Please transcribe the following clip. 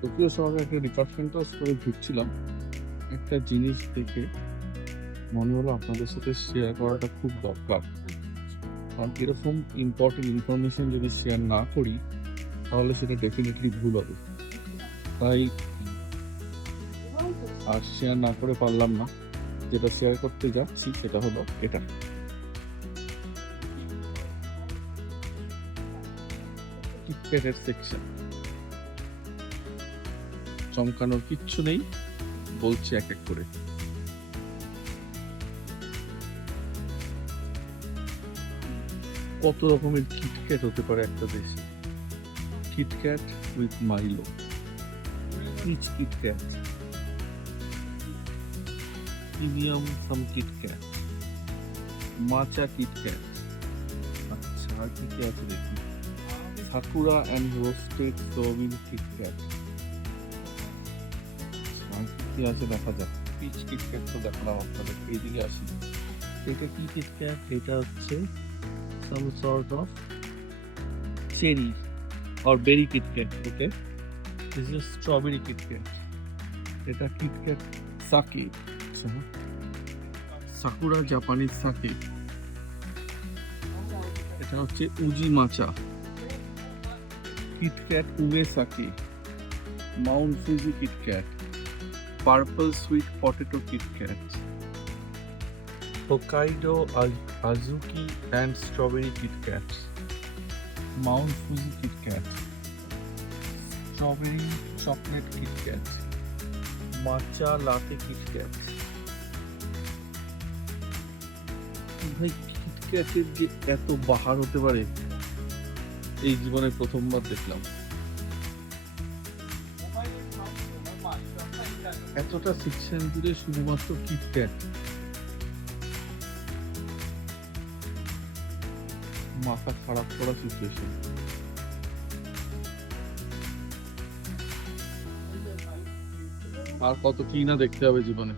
Tokyo শহরে একটা departmental স্টোরে ঘুরছিলাম। একটা জিনিস দেখে মনে হলো আপনাদের সাথে শেয়ার করাটা খুব দরকার। কারণ এরকম ইম্পর্টেন্ট ইনফরমেশন যদি শেয়ার না করি, তাহলে সেটা ডেফিনেটলি ভুল হবে। তাই আর শেয়ার না করে পারলাম না। যেটা শেয়ার করতে যাচ্ছি, সেটা হলো এটা। কিটক্যাটের সেকশন চমকানোর কিচ্ছু নেই, বলছি এক এক করে। কত রকমের কিটক্যাট হতে পারে একটা দেশে। KitKat with Milo peach KitKat premium some KitKat matcha KitKat আচ্ছা আর কি আছে দেখি? Sakura and roasted soybean KitKat কি আছে দেখা যাক। পিচ কিটক্যাট তো দেখালাম আপনাদের এইদিকে আসি। এটা কি কিটক্যাট এটা হচ্ছে some sort of cherry or berry KitKat, okay? This is strawberry KitKat. এটা KitKat sake. Sakura Japanese sake. এটা হচ্ছে উজি মাচা। কিটক্যাট উবে sake. Mount Fuji KitKat purple sweet potato KitKat Hokkaido azuki and strawberry KitKat Mount Fuji KitKat strawberry chocolate KitKat matcha latte KitKat ভাই কিটক্যাটের যে এত বাহার হতে পারে এই জীবনে প্রথমবার দেখলাম। এতটা শুধুমাত্র কিটক্যাট মাথা খারাপ করা সিচুয়েশন আর কত কি না দেখতে হবে জীবনে।